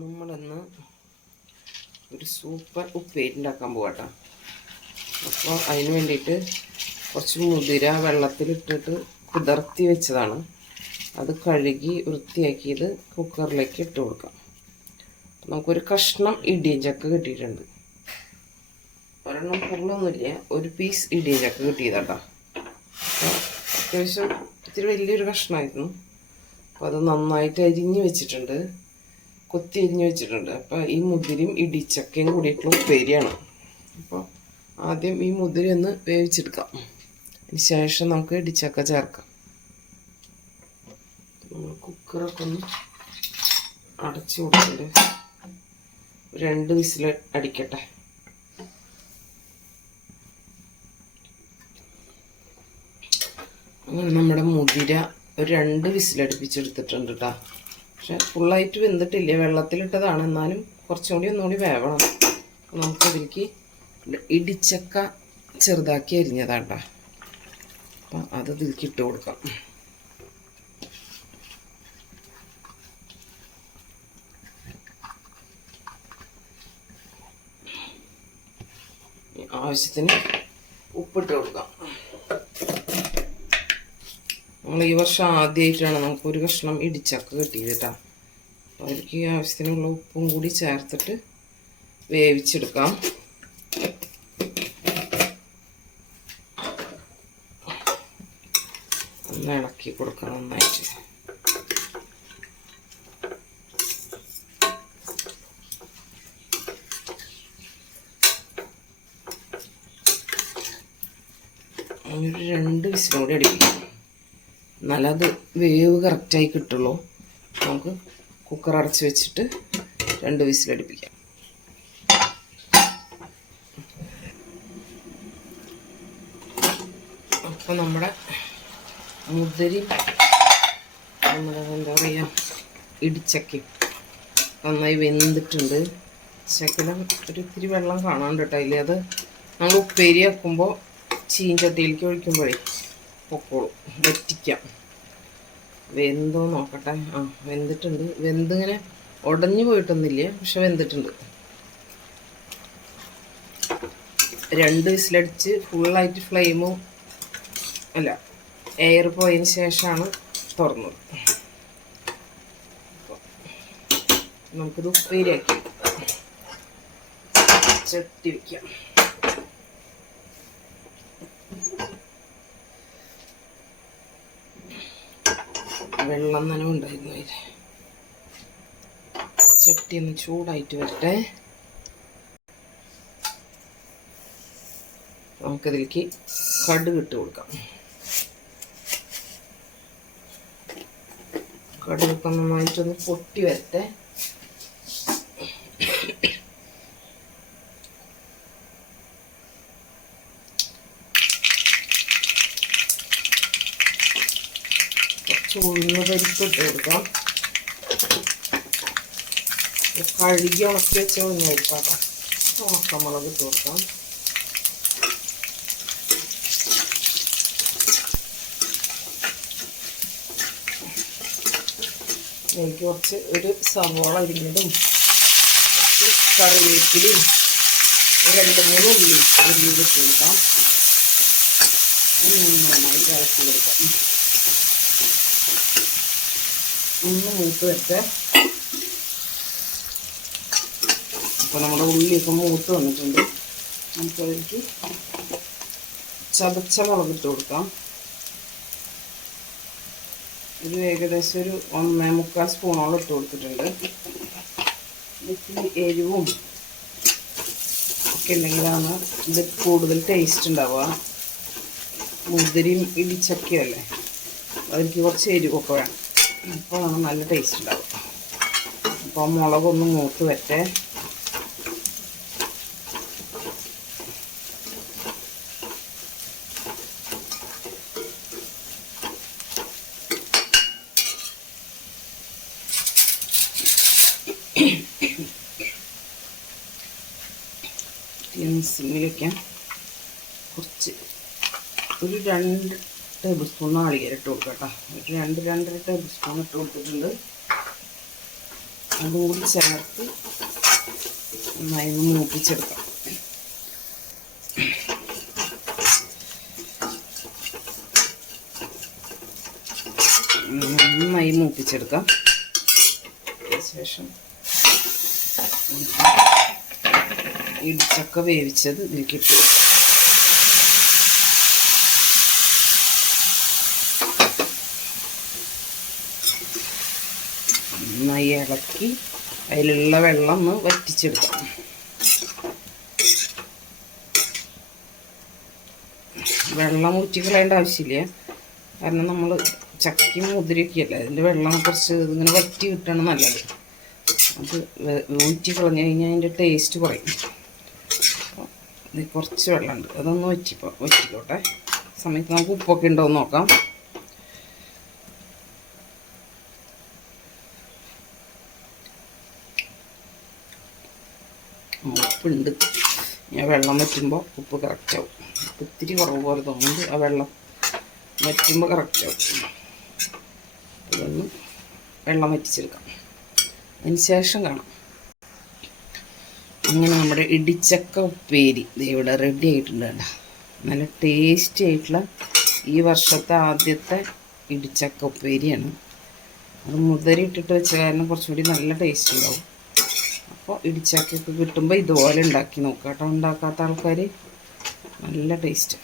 നമ്മളിന്ന് ഒരു സൂപ്പർ ഉപ്പേരി ഉണ്ടാക്കാൻ പോകട്ടോ അപ്പോൾ അതിന് വേണ്ടിയിട്ട് കുറച്ച് മുതിര വെള്ളത്തിലിട്ടിട്ട് കുതിർത്തി വെച്ചതാണ്. അത് കഴുകി വൃത്തിയാക്കിയത് കുക്കറിലേക്ക് ഇട്ട് കൊടുക്കാം. നമുക്കൊരു കഷ്ണം ഇടിയൻ ചക്ക കിട്ടിയിട്ടുണ്ട്. ഒരെണ്ണം ഫുള്ളൊന്നുമില്ല ഒരു പീസ് ഇടിയൻ ചക്ക കിട്ടിയതാട്ടോ. അപ്പോൾ അത്യാവശ്യം ഇത്തിരി വലിയൊരു കഷ്ണമായിരുന്നു. അപ്പോൾ അത് നന്നായിട്ട് അരിഞ്ഞ് വെച്ചിട്ടുണ്ട്. കൊത്തി അരിഞ്ഞ് വെച്ചിട്ടുണ്ട്. അപ്പോൾ ഈ മുതിരയും ഇടിച്ചക്കയും കൂടിയിട്ടുള്ള ഉപ്പേരിയാണ്. അപ്പോൾ ആദ്യം ഈ മുതിരി ഒന്ന് വേവിച്ചെടുക്കാം. അതിന് ശേഷം നമുക്ക് ഇടിച്ചക്ക ചേർക്കാം. കുക്കറൊക്കെ ഒന്ന് അടച്ചു കൊടുക്കണ്ട് രണ്ട് വിസിൽ അടിക്കട്ടെ. അങ്ങനെ നമ്മുടെ മുതിര ഒരു രണ്ട് വിസിലടുപ്പിച്ചെടുത്തിട്ടുണ്ട് കേട്ടോ പക്ഷെ ഫുള്ളായിട്ട് വെന്തിട്ടില്ല? വെള്ളത്തിലിട്ടതാണ്. എന്നാലും കുറച്ചും കൂടി ഒന്നുകൂടി വേവണം. നമുക്കതിലേക്ക് ഇടിച്ചക്ക ചെറുതാക്കി അരിഞ്ഞതാണ് കേട്ടോ അപ്പം അത് ഇതിലേക്ക് ഇട്ട് കൊടുക്കാം. ആവശ്യത്തിന് ഉപ്പിട്ട് കൊടുക്കാം. നമ്മൾ ഈ വർഷം ആദ്യമായിട്ടാണ് നമുക്ക് ഒരു കഷ്ണം ഇടിച്ചക്ക കിട്ടിയത് കേട്ടോ. അപ്പോൾ അതിലേക്ക് ആവശ്യത്തിനുള്ള ഉപ്പും കൂടി ചേർത്തിട്ട് വേവിച്ചെടുക്കാം. ഒന്ന് ഇളക്കി കൊടുക്കണം നന്നായിട്ട്. ഒരു രണ്ട് വിസിലും അടിപ്പിക്കാം. എന്നാലേ അത് വേവ് കറക്റ്റായി കിട്ടുള്ളൂ. നമുക്ക് കുക്കർ അടച്ച് വെച്ചിട്ട് രണ്ട് വിസിലടിപ്പിക്കാം അപ്പോൾ നമ്മുടെ മുതിരി നമ്മുടെ എന്താ പറയുക ഇടിച്ചക്കി. നന്നായി വെന്തിട്ടുണ്ട്. ചക്കയിലും ഒരു ഇത്തിരി വെള്ളം കാണാണ്ട് അതിൽ അത് നമ്മൾ ഉപ്പേരി വെക്കുമ്പോൾ ചീഞ്ചട്ടിയിലേക്ക് ഒഴിക്കുമ്പോഴേ പൊക്കോളും. വറ്റിക്കാം. വെന്തോ നോക്കട്ടെ. ആ വെന്തിട്ടുണ്ട്. വെന്തിങ്ങനെ ഉടഞ്ഞു പോയിട്ടൊന്നുമില്ല പക്ഷെ വെന്തിട്ടുണ്ട്. രണ്ട് വിസിലടിച്ച് ഫുള്ളായിട്ട് ഫ്ലെയിമും അല്ല എയർ പോയതിന് ശേഷമാണ് തുറന്നത്. നമുക്കിത് ഉപ്പേരിയാക്കി ചട്ടി വയ്ക്കാം വെള്ളം നനവുണ്ടായിരുന്നു അതിൽ ചട്ടി ഒന്ന് ചൂടായിട്ട് വരട്ടെ. നമുക്കതിലേക്ക് കടുക് ഇട്ട് കൊടുക്കാം. കടുകൊക്കെ നന്നായിട്ടൊന്ന് പൊട്ടി വരട്ടെ. ഉഴുന്ന പരിപ്പ് ഇട്ട് കൊടുക്കാം. കഴുകി ഉണക്കി വെച്ച ഉഴുന്നരിപ്പാട്ടോ ഉണക്കമുളക് ഇട്ട് കൊടുക്കാം. എനിക്ക് കുറച്ച് ഒരു സവോള അരിഞ്ഞതും കുറച്ച് കറിവേപ്പിലയും രണ്ട് മൂന്ന് ഉള്ളി അരിഞ്ഞത് കൊടുക്കാം. ഇനി നന്നായിട്ട് ഇറക്കി കൊടുക്കാം. ഒന്ന് മൂത്ത് വെച്ച്. അപ്പോൾ നമ്മുടെ ഉള്ളിയൊക്കെ മൂത്ത് വന്നിട്ടുണ്ട്. നമുക്കതിലേക്ക് ചതച്ച മുളകിട്ട് കൊടുക്കാം. ഇത് ഏകദേശം ഒരു ഒന്നേ മുക്കാൽ സ്പൂണോളം ഇട്ട് കൊടുത്തിട്ടുണ്ട്. ഇതിൽ എരിവും ഒക്കെ ഉണ്ടെങ്കിലാണ് ഇത് കൂടുതൽ ടേസ്റ്റ് ഉണ്ടാവുക. മുതിരിയും ഇടിച്ചക്കയല്ലേ അതിലേക്ക് കുറച്ച് എരിവൊക്കെ വേണം. അപ്പോഴാണ് നല്ല ടേസ്റ്റ് ഉണ്ടാവും അപ്പോൾ മുളകൊന്ന് മൂത്ത് വെച്ചേ സിമ്മിൽ വയ്ക്കാം കുറച്ച്. ഒരു രണ്ട് ടേബിൾ സ്പൂൺ നാളികേരം ഇട്ട് കൊടുക്കാം കേട്ടോ. എന്നിട്ട് രണ്ട് രണ്ടര ടേബിൾ സ്പൂൺ ഇട്ട് കൊടുത്തിട്ടുണ്ട്. അതും കൂടി ചേർത്ത് നന്നായി ഒന്ന് മൂപ്പിച്ചെടുക്കാം. നന്നായി മൂപ്പിച്ചെടുക്കാം. ശേഷം ഇടിച്ചക്ക വേവിച്ചത് ഇതിലേക്ക് ഇട്ടു നന്നായി ഇളക്കി അതിലുള്ള വെള്ളം ഒന്ന് വറ്റിച്ചെടുക്കാം. വെള്ളം ഊറ്റിക്കളയേണ്ട ആവശ്യമില്ല. കാരണം നമ്മൾ ചക്കയും മുതിരയൊക്കെ അല്ലേ അതിന്റെ വെള്ളം കുറച്ച് ഇങ്ങനെ വറ്റി കിട്ടണം നല്ലത്. അത് ഊറ്റി കളഞ്ഞു കഴിഞ്ഞാൽ അതിന്റെ ടേസ്റ്റ് കുറയും. കുറച്ച് വെള്ളമുണ്ട്. അതൊന്ന് വറ്റിപ്പോ വറ്റിക്കോട്ടെ. സമയത്ത് നമുക്ക് ഉപ്പൊക്കെ ഉണ്ടോ എന്ന് നോക്കാം. ഉപ്പുണ്ട് ഞാൻ വെള്ളം വറ്റുമ്പോൾ ഉപ്പ് കറക്റ്റ് ആവും. ഉപ്പ് ഇത്തിരി കുറവ് പോലെ തോന്നുന്നത് ആ വെള്ളം വറ്റുമ്പോൾ കറക്റ്റ് ആവും. ഇതൊന്ന് വെള്ളം വറ്റിച്ചെടുക്കാം. അതിന് ശേഷം കാണാം. അങ്ങനെ നമ്മുടെ ഇടിച്ചക്ക ഉപ്പേരി ഇവിടെ റെഡി ആയിട്ടുണ്ട് നല്ല ടേസ്റ്റി ആയിട്ടുള്ള ഈ വർഷത്തെ ആദ്യത്തെ ഇടിച്ചക്ക ഉപ്പേരിയാണ്. അത് മുതലിട്ടിട്ട് വെച്ച കാരണം കുറച്ചുകൂടി നല്ല ടേസ്റ്റ് ഉണ്ടാവും. അപ്പോൾ ഇടിച്ചാക്കിയൊക്കെ കിട്ടുമ്പോൾ ഇതുപോലെ ഉണ്ടാക്കി നോക്കാം കേട്ടോ ഉണ്ടാക്കാത്ത ആൾക്കാർ നല്ല ടേസ്റ്റ്